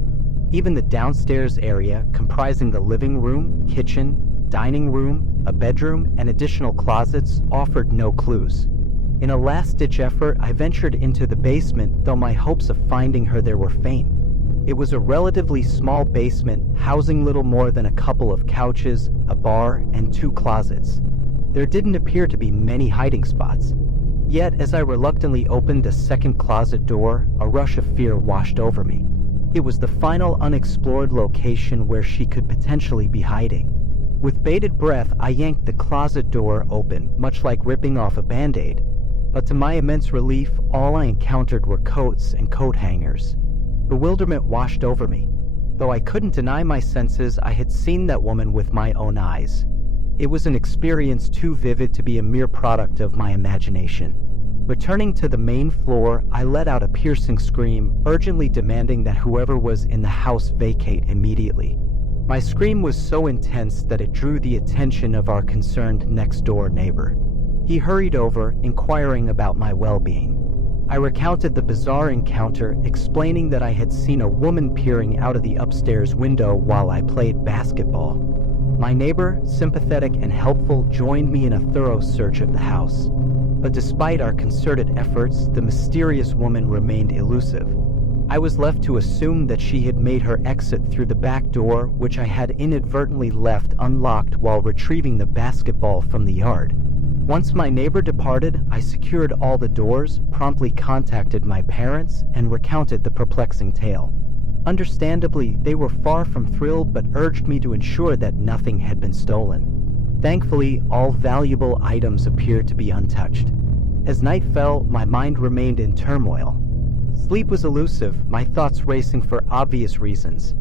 Even the downstairs area, comprising the living room, kitchen, dining room, a bedroom, and additional closets, offered no clues. In a last-ditch effort, I ventured into the basement, though my hopes of finding her there were faint. It was a relatively small basement, housing little more than a couple of couches, a bar, and 2 closets. There didn't appear to be many hiding spots. Yet, as I reluctantly opened the second closet door, a rush of fear washed over me. It was the final unexplored location where she could potentially be hiding. With bated breath, I yanked the closet door open, much like ripping off a Band-Aid. But to my immense relief, all I encountered were coats and coat hangers. Bewilderment washed over me. Though I couldn't deny my senses, I had seen that woman with my own eyes. It was an experience too vivid to be a mere product of my imagination. Returning to the main floor, I let out a piercing scream, urgently demanding that whoever was in the house vacate immediately. My scream was so intense that it drew the attention of our concerned next-door neighbor. He hurried over, inquiring about my well-being. I recounted the bizarre encounter, explaining that I had seen a woman peering out of the upstairs window while I played basketball. My neighbor, sympathetic and helpful, joined me in a thorough search of the house. But despite our concerted efforts, the mysterious woman remained elusive. I was left to assume that she had made her exit through the back door, which I had inadvertently left unlocked while retrieving the basketball from the yard. Once my neighbor departed, I secured all the doors, promptly contacted my parents, and recounted the perplexing tale. Understandably, they were far from thrilled but urged me to ensure that nothing had been stolen. Thankfully, all valuable items appeared to be untouched. As night fell, my mind remained in turmoil. Sleep was elusive, my thoughts racing for obvious reasons.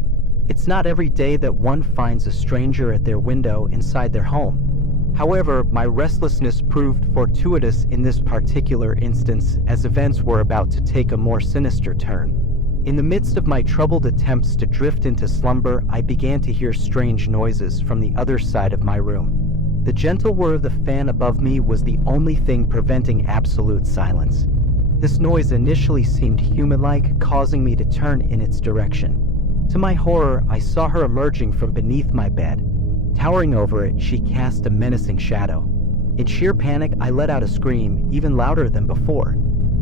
It's not every day that one finds a stranger at their window inside their home. However, my restlessness proved fortuitous in this particular instance, as events were about to take a more sinister turn. In the midst of my troubled attempts to drift into slumber, I began to hear strange noises from the other side of my room. The gentle whir of the fan above me was the only thing preventing absolute silence. This noise initially seemed human-like, causing me to turn in its direction. To my horror, I saw her emerging from beneath my bed. Towering over it, she cast a menacing shadow. In sheer panic, I let out a scream, even louder than before.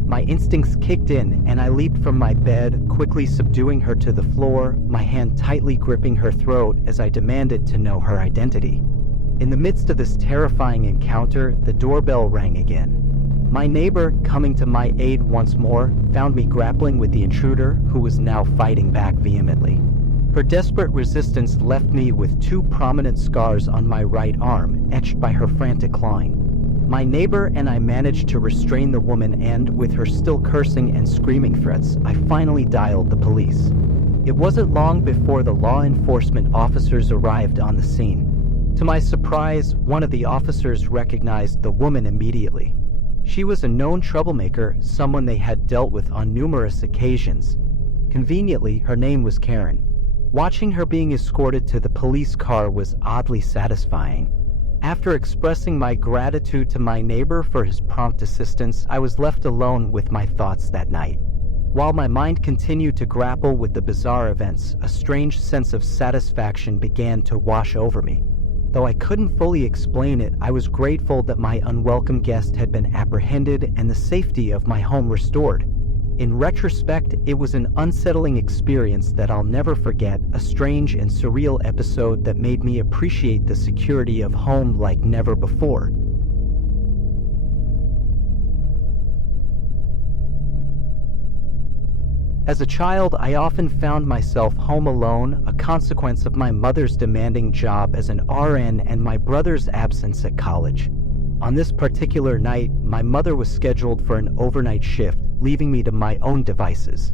My instincts kicked in, and I leaped from my bed, quickly subduing her to the floor, my hand tightly gripping her throat as I demanded to know her identity. In the midst of this terrifying encounter, the doorbell rang again. My neighbor, coming to my aid once more, found me grappling with the intruder, who was now fighting back vehemently. Her desperate resistance left me with 2 prominent scars on my right arm, etched by her frantic clawing. My neighbor and I managed to restrain the woman and, with her still cursing and screaming threats, I finally dialed the police. It wasn't long before the law enforcement officers arrived on the scene. To my surprise, one of the officers recognized the woman immediately. She was a known troublemaker, someone they had dealt with on numerous occasions. Conveniently, her name was Karen. Watching her being escorted to the police car was oddly satisfying. After expressing my gratitude to my neighbor for his prompt assistance, I was left alone with my thoughts that night. While my mind continued to grapple with the bizarre events, a strange sense of satisfaction began to wash over me. Though I couldn't fully explain it, I was grateful that my unwelcome guest had been apprehended and the safety of my home restored. In retrospect, it was an unsettling experience that I'll never forget, a strange and surreal episode that made me appreciate the security of home like never before. As a child, I often found myself home alone, a consequence of my mother's demanding job as an RN and my brother's absence at college. On this particular night, my mother was scheduled for an overnight shift, leaving me to my own devices.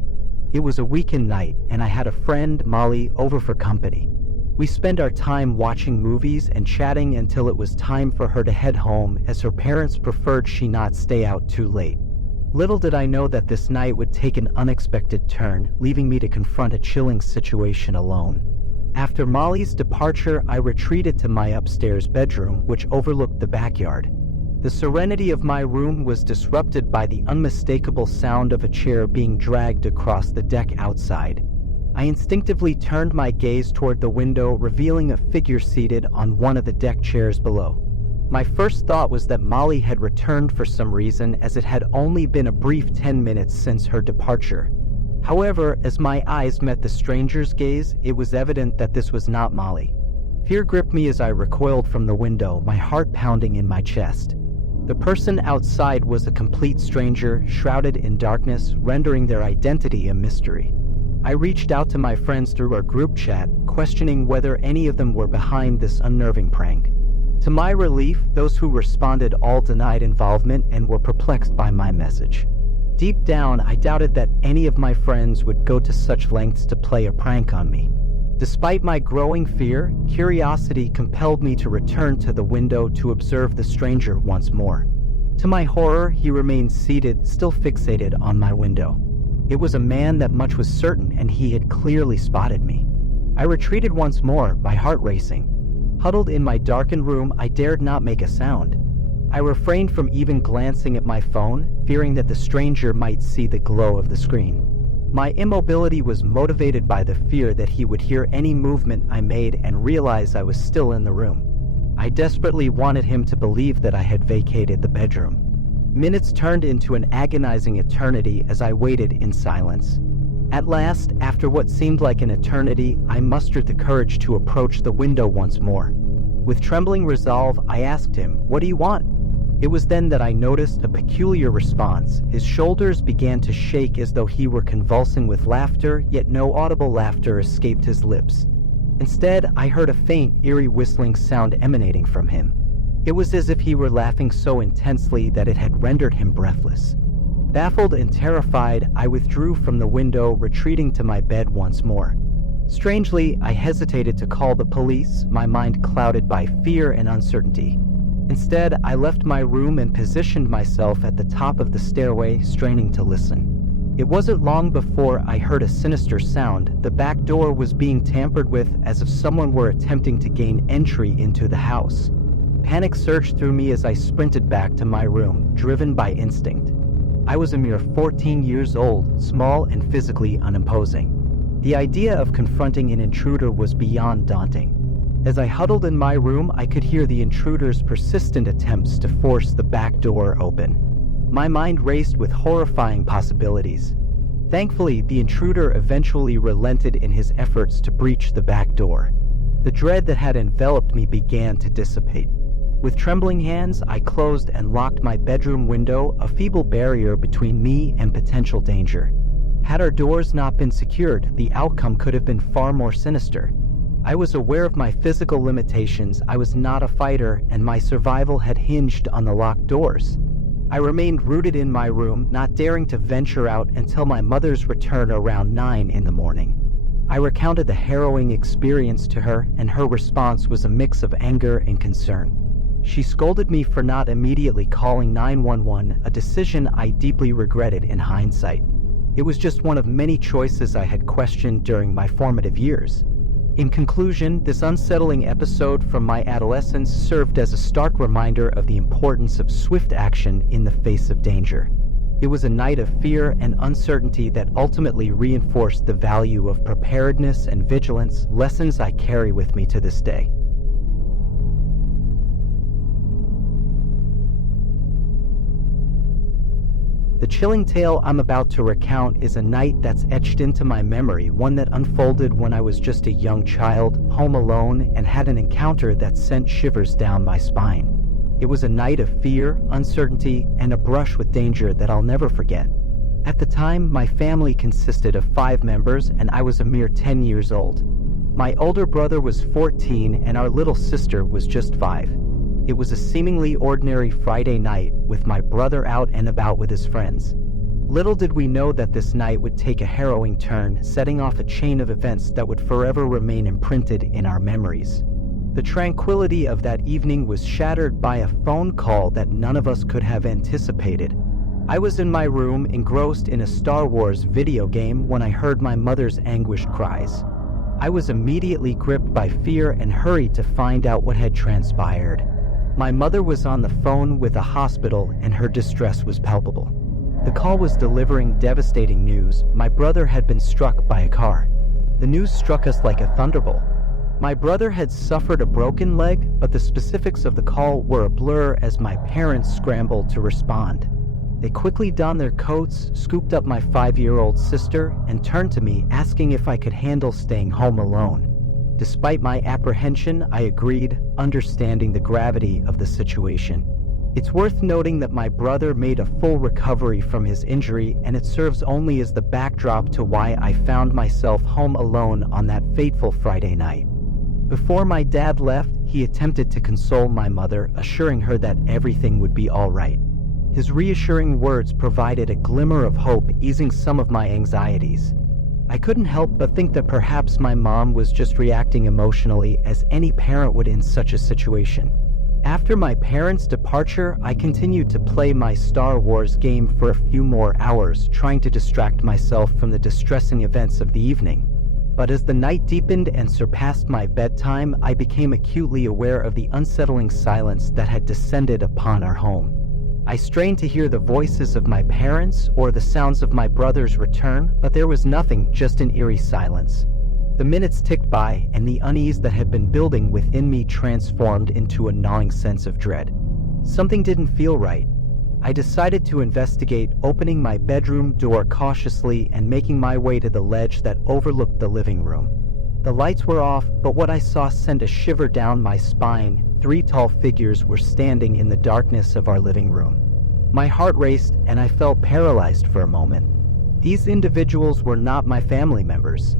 It was a weekend night, and I had a friend, Molly, over for company. We spent our time watching movies and chatting until it was time for her to head home, as her parents preferred she not stay out too late. Little did I know that this night would take an unexpected turn, leaving me to confront a chilling situation alone. After Molly's departure, I retreated to my upstairs bedroom, which overlooked the backyard. The serenity of my room was disrupted by the unmistakable sound of a chair being dragged across the deck outside. I instinctively turned my gaze toward the window, revealing a figure seated on one of the deck chairs below. My first thought was that Molly had returned for some reason, as it had only been a brief 10 minutes since her departure. However, as my eyes met the stranger's gaze, it was evident that this was not Molly. Fear gripped me as I recoiled from the window, my heart pounding in my chest. The person outside was a complete stranger, shrouded in darkness, rendering their identity a mystery. I reached out to my friends through our group chat, questioning whether any of them were behind this unnerving prank. To my relief, those who responded all denied involvement and were perplexed by my message. Deep down, I doubted that any of my friends would go to such lengths to play a prank on me. Despite my growing fear, curiosity compelled me to return to the window to observe the stranger once more. To my horror, he remained seated, still fixated on my window. It was a man that much was certain, and he had clearly spotted me. I retreated once more, my heart racing. Huddled in my darkened room, I dared not make a sound. I refrained from even glancing at my phone, fearing that the stranger might see the glow of the screen. My immobility was motivated by the fear that he would hear any movement I made and realize I was still in the room. I desperately wanted him to believe that I had vacated the bedroom. Minutes turned into an agonizing eternity as I waited in silence. At last, after what seemed like an eternity, I mustered the courage to approach the window once more. With trembling resolve, I asked him, "What do you want?" It was then that I noticed a peculiar response. His shoulders began to shake as though he were convulsing with laughter, yet no audible laughter escaped his lips. Instead, I heard a faint, eerie whistling sound emanating from him. It was as if he were laughing so intensely that it had rendered him breathless. Baffled and terrified, I withdrew from the window, retreating to my bed once more. Strangely, I hesitated to call the police, my mind clouded by fear and uncertainty. Instead, I left my room and positioned myself at the top of the stairway, straining to listen. It wasn't long before I heard a sinister sound. The back door was being tampered with, as if someone were attempting to gain entry into the house. Panic surged through me as I sprinted back to my room, driven by instinct. I was a mere 14 years old, small and physically unimposing. The idea of confronting an intruder was beyond daunting. As I huddled in my room, I could hear the intruder's persistent attempts to force the back door open. My mind raced with horrifying possibilities. Thankfully, the intruder eventually relented in his efforts to breach the back door. The dread that had enveloped me began to dissipate. With trembling hands, I closed and locked my bedroom window, a feeble barrier between me and potential danger. Had our doors not been secured, the outcome could have been far more sinister. I was aware of my physical limitations. I was not a fighter, and my survival had hinged on the locked doors. I remained rooted in my room, not daring to venture out until my mother's return around 9 in the morning. I recounted the harrowing experience to her, and her response was a mix of anger and concern. She scolded me for not immediately calling 911, a decision I deeply regretted in hindsight. It was just one of many choices I had questioned during my formative years. In conclusion, this unsettling episode from my adolescence served as a stark reminder of the importance of swift action in the face of danger. It was a night of fear and uncertainty that ultimately reinforced the value of preparedness and vigilance, lessons I carry with me to this day. The chilling tale I'm about to recount is a night that's etched into my memory, one that unfolded when I was just a young child, home alone, and had an encounter that sent shivers down my spine. It was a night of fear, uncertainty, and a brush with danger that I'll never forget. At the time, my family consisted of 5 members, and I was a mere 10 years old. My older brother was 14, and our little sister was just 5. It was a seemingly ordinary Friday night, with my brother out and about with his friends. Little did we know that this night would take a harrowing turn, setting off a chain of events that would forever remain imprinted in our memories. The tranquility of that evening was shattered by a phone call that none of us could have anticipated. I was in my room, engrossed in a Star Wars video game, when I heard my mother's anguished cries. I was immediately gripped by fear and hurried to find out what had transpired. My mother was on the phone with a hospital, and her distress was palpable. The call was delivering devastating news. My brother had been struck by a car. The news struck us like a thunderbolt. My brother had suffered a broken leg, but the specifics of the call were a blur as my parents scrambled to respond. They quickly donned their coats, scooped up my 5-year-old sister, and turned to me, asking if I could handle staying home alone. Despite my apprehension, I agreed, understanding the gravity of the situation. It's worth noting that my brother made a full recovery from his injury, and it serves only as the backdrop to why I found myself home alone on that fateful Friday night. Before my dad left, he attempted to console my mother, assuring her that everything would be all right. His reassuring words provided a glimmer of hope, easing some of my anxieties. I couldn't help but think that perhaps my mom was just reacting emotionally, as any parent would in such a situation. After my parents' departure, I continued to play my Star Wars game for a few more hours, trying to distract myself from the distressing events of the evening. But as the night deepened and surpassed my bedtime, I became acutely aware of the unsettling silence that had descended upon our home. I strained to hear the voices of my parents or the sounds of my brother's return, but there was nothing, just an eerie silence. The minutes ticked by, and the unease that had been building within me transformed into a gnawing sense of dread. Something didn't feel right. I decided to investigate, opening my bedroom door cautiously and making my way to the ledge that overlooked the living room. The lights were off, but what I saw sent a shiver down my spine. 3 tall figures were standing in the darkness of our living room. My heart raced, and I felt paralyzed for a moment. These individuals were not my family members.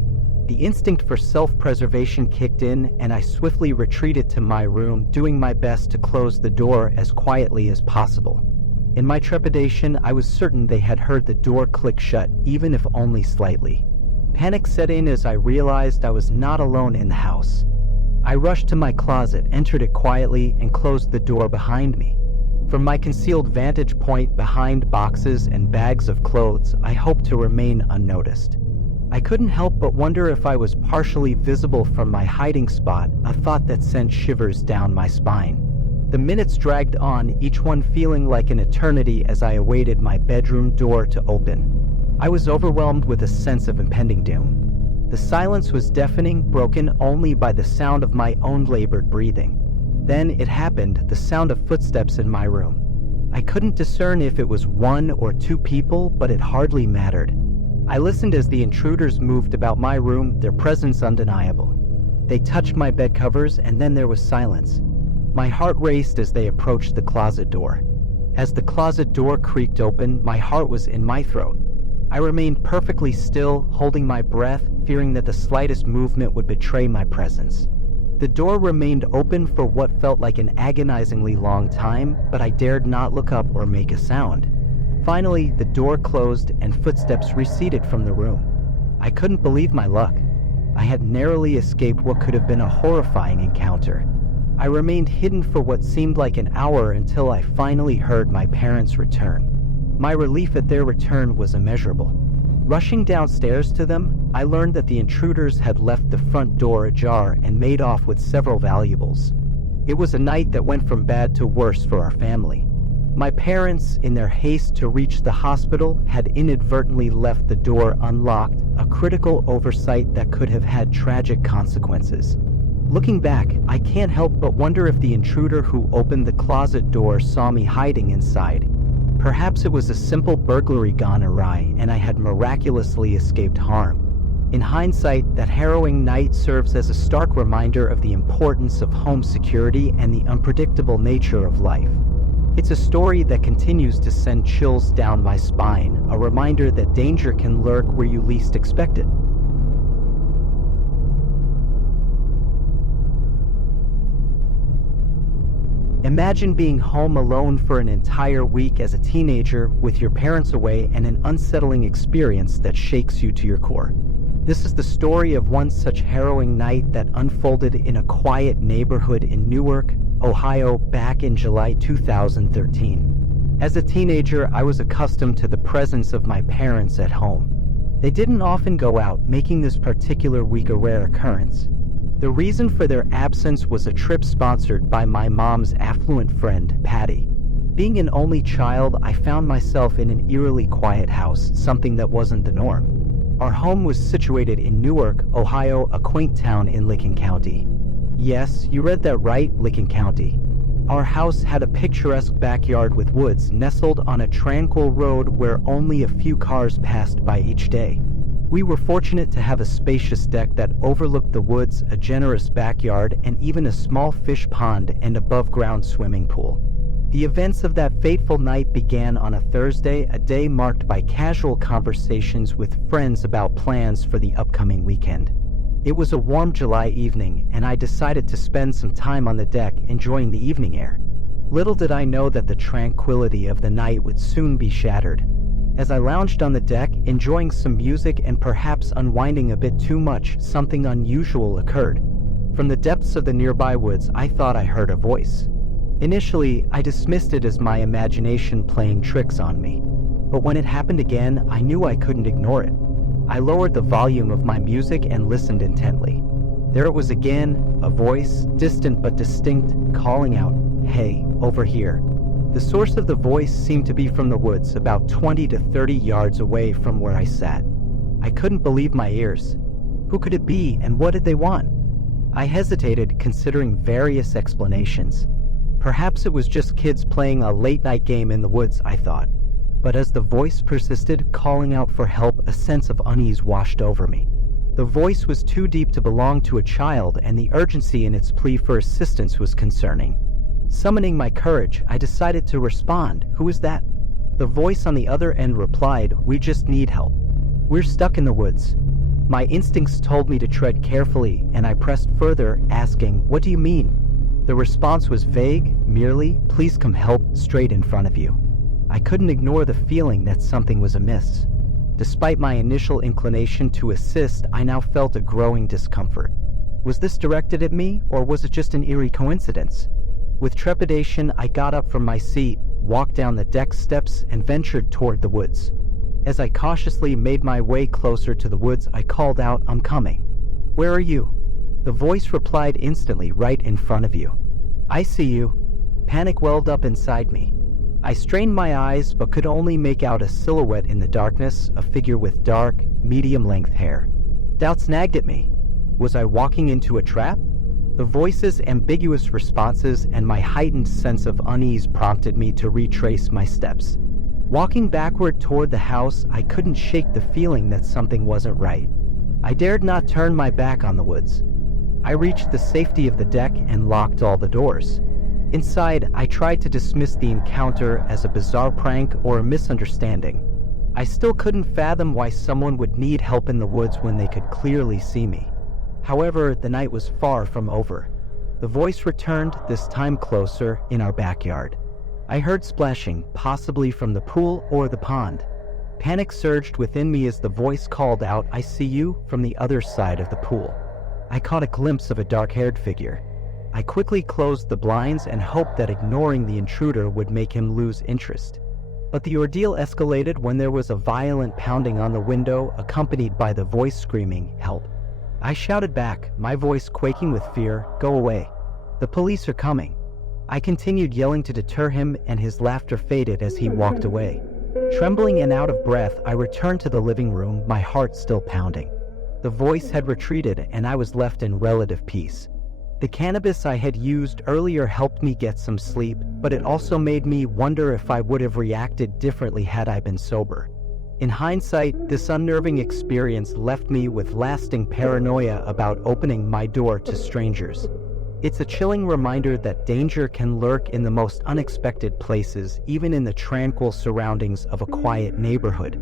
The instinct for self-preservation kicked in, and I swiftly retreated to my room, doing my best to close the door as quietly as possible. In my trepidation, I was certain they had heard the door click shut, even if only slightly. Panic set in as I realized I was not alone in the house. I rushed to my closet, entered it quietly, and closed the door behind me. From my concealed vantage point behind boxes and bags of clothes, I hoped to remain unnoticed. I couldn't help but wonder if I was partially visible from my hiding spot, a thought that sent shivers down my spine. The minutes dragged on, each one feeling like an eternity as I awaited my bedroom door to open. I was overwhelmed with a sense of impending doom. The silence was deafening, broken only by the sound of my own labored breathing. Then it happened, the sound of footsteps in my room. I couldn't discern if it was one or two people, but it hardly mattered. I listened as the intruders moved about my room, their presence undeniable. They touched my bed covers, and then there was silence. My heart raced as they approached the closet door. As the closet door creaked open, my heart was in my throat. I remained perfectly still, holding my breath, fearing that the slightest movement would betray my presence. The door remained open for what felt like an agonizingly long time, but I dared not look up or make a sound. Finally, the door closed and footsteps receded from the room. I couldn't believe my luck. I had narrowly escaped what could have been a horrifying encounter. I remained hidden for what seemed like an hour until I finally heard my parents return. My relief at their return was immeasurable. Rushing downstairs to them, I learned that the intruders had left the front door ajar and made off with several valuables. It was a night that went from bad to worse for our family. My parents, in their haste to reach the hospital, had inadvertently left the door unlocked, a critical oversight that could have had tragic consequences. Looking back, I can't help but wonder if the intruder who opened the closet door saw me hiding inside. Perhaps it was a simple burglary gone awry, and I had miraculously escaped harm. In hindsight, that harrowing night serves as a stark reminder of the importance of home security and the unpredictable nature of life. It's a story that continues to send chills down my spine, a reminder that danger can lurk where you least expect it. Imagine being home alone for an entire week as a teenager with your parents away and an unsettling experience that shakes you to your core. This is the story of one such harrowing night that unfolded in a quiet neighborhood in Newark, Ohio, back in July 2013. As a teenager, I was accustomed to the presence of my parents at home. They didn't often go out, making this particular week a rare occurrence. The reason for their absence was a trip sponsored by my mom's affluent friend, Patty. Being an only child, I found myself in an eerily quiet house, something that wasn't the norm. Our home was situated in Newark, Ohio, a quaint town in Licking County. Yes, you read that right, Licking County. Our house had a picturesque backyard with woods nestled on a tranquil road where only a few cars passed by each day. We were fortunate to have a spacious deck that overlooked the woods, a generous backyard, and even a small fish pond and above-ground swimming pool. The events of that fateful night began on a Thursday, a day marked by casual conversations with friends about plans for the upcoming weekend. It was a warm July evening, and I decided to spend some time on the deck enjoying the evening air. Little did I know that the tranquility of the night would soon be shattered. As I lounged on the deck, enjoying some music and perhaps unwinding a bit too much, something unusual occurred. From the depths of the nearby woods, I thought I heard a voice. Initially, I dismissed it as my imagination playing tricks on me. But when it happened again, I knew I couldn't ignore it. I lowered the volume of my music and listened intently. There it was again, a voice, distant but distinct, calling out, "Hey, over here." The source of the voice seemed to be from the woods, about 20 to 30 yards away from where I sat. I couldn't believe my ears. Who could it be, and what did they want? I hesitated, considering various explanations. Perhaps it was just kids playing a late-night game in the woods, I thought. But as the voice persisted, calling out for help, a sense of unease washed over me. The voice was too deep to belong to a child, and the urgency in its plea for assistance was concerning. Summoning my courage, I decided to respond. "Who is that?" The voice on the other end replied, "We just need help. We're stuck in the woods." My instincts told me to tread carefully, and I pressed further, asking, "What do you mean?" The response was vague, merely, "Please come help, straight in front of you." I couldn't ignore the feeling that something was amiss. Despite my initial inclination to assist, I now felt a growing discomfort. Was this directed at me, or was it just an eerie coincidence? With trepidation, I got up from my seat, walked down the deck steps, and ventured toward the woods. As I cautiously made my way closer to the woods, I called out, "I'm coming." "Where are you?" The voice replied instantly, "Right in front of you." "I see you." Panic welled up inside me. I strained my eyes, but could only make out a silhouette in the darkness, a figure with dark, medium-length hair. Doubt nagged at me. Was I walking into a trap? The voice's ambiguous responses and my heightened sense of unease prompted me to retrace my steps. Walking backward toward the house, I couldn't shake the feeling that something wasn't right. I dared not turn my back on the woods. I reached the safety of the deck and locked all the doors. Inside, I tried to dismiss the encounter as a bizarre prank or a misunderstanding. I still couldn't fathom why someone would need help in the woods when they could clearly see me. However, the night was far from over. The voice returned, this time closer, in our backyard. I heard splashing, possibly from the pool or the pond. Panic surged within me as the voice called out, "I see you," from the other side of the pool. I caught a glimpse of a dark-haired figure. I quickly closed the blinds and hoped that ignoring the intruder would make him lose interest. But the ordeal escalated when there was a violent pounding on the window, accompanied by the voice screaming, "Help." I shouted back, my voice quaking with fear, "Go away. The police are coming." I continued yelling to deter him, and his laughter faded as he walked away. Trembling and out of breath, I returned to the living room, my heart still pounding. The voice had retreated, and I was left in relative peace. The cannabis I had used earlier helped me get some sleep, but it also made me wonder if I would have reacted differently had I been sober. In hindsight, this unnerving experience left me with lasting paranoia about opening my door to strangers. It's a chilling reminder that danger can lurk in the most unexpected places, even in the tranquil surroundings of a quiet neighborhood.